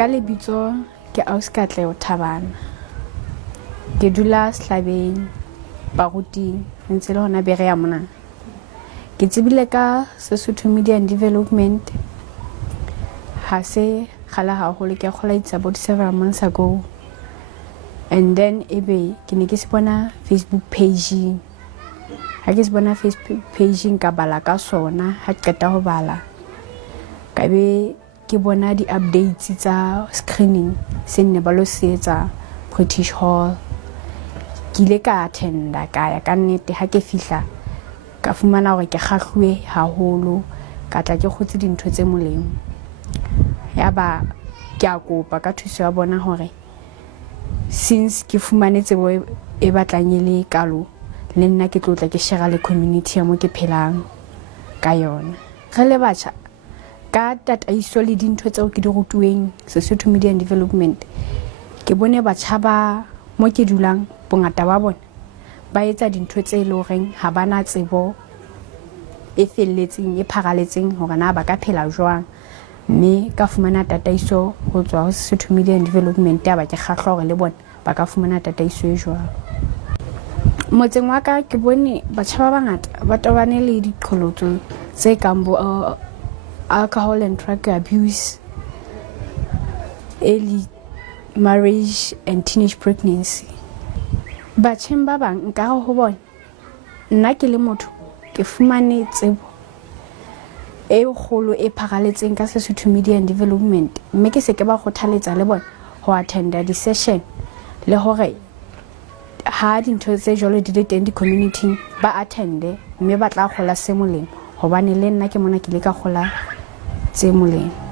Ka lebitso ke Auskatlego Thabana. Ke dula Sehlabeng Baruting ntse le hona bere ya mona. Ke tsebile ka Sesotho Media and Development ha se khala haholo ke kholaitsa about 7 months ago, and then ebe ke ne ke se bona Facebook page. Ha ke se bona Facebook page ka bala ka sona, ha ke qeta ho bala ka be ke bona di updates tsa screening se ne ba lo setsa British Hall. Ke ile ka attenda ka ya ka nnete. Ha ke fihla ka fumana hore ke kgahluwe haholo, ka tla ke khotse dintho tse molemo. Yaba ke a kopa ka thuso ya bona hore since ke fumane tsebo e batlang le kalo, le nna ke tlotla ke share le community ya mo ke phelang ka yona. Re le batjha ka tataiso le dintho tseo ke di rutuweng Sesotho Media and Development, ke bone batjha ba mo ke dulang bongata ba bona ba etsa dintho tse le horeng ha bana tsebo e felletseng e pharaletseng hore na ba ka phela jwang. Mme ka fumana tataiso ho tswa ho Sesotho Media and Development ya ba ke kgahla hore le bona ba ka fumana tataiso e jwang. Motseng wa ka ke bone batjha ba bangata ba tobane le diqholotso tse kang bo alcohol and drug abuse, early marriage and teenage pregnancy. Batjheng ba bang nka ho bona nna ke le motho ke fumane tsebo e kgolo e pharaletseng ka Sesotho Media and Development, mme ke se ke ba kgothaletsa le bona ho attenda di session le hore ha dintho tse jwalo di le teng di community ba attende, mme ba tla kgola se molemo hobane le nna ke mona ke le ka kgola tse molemo.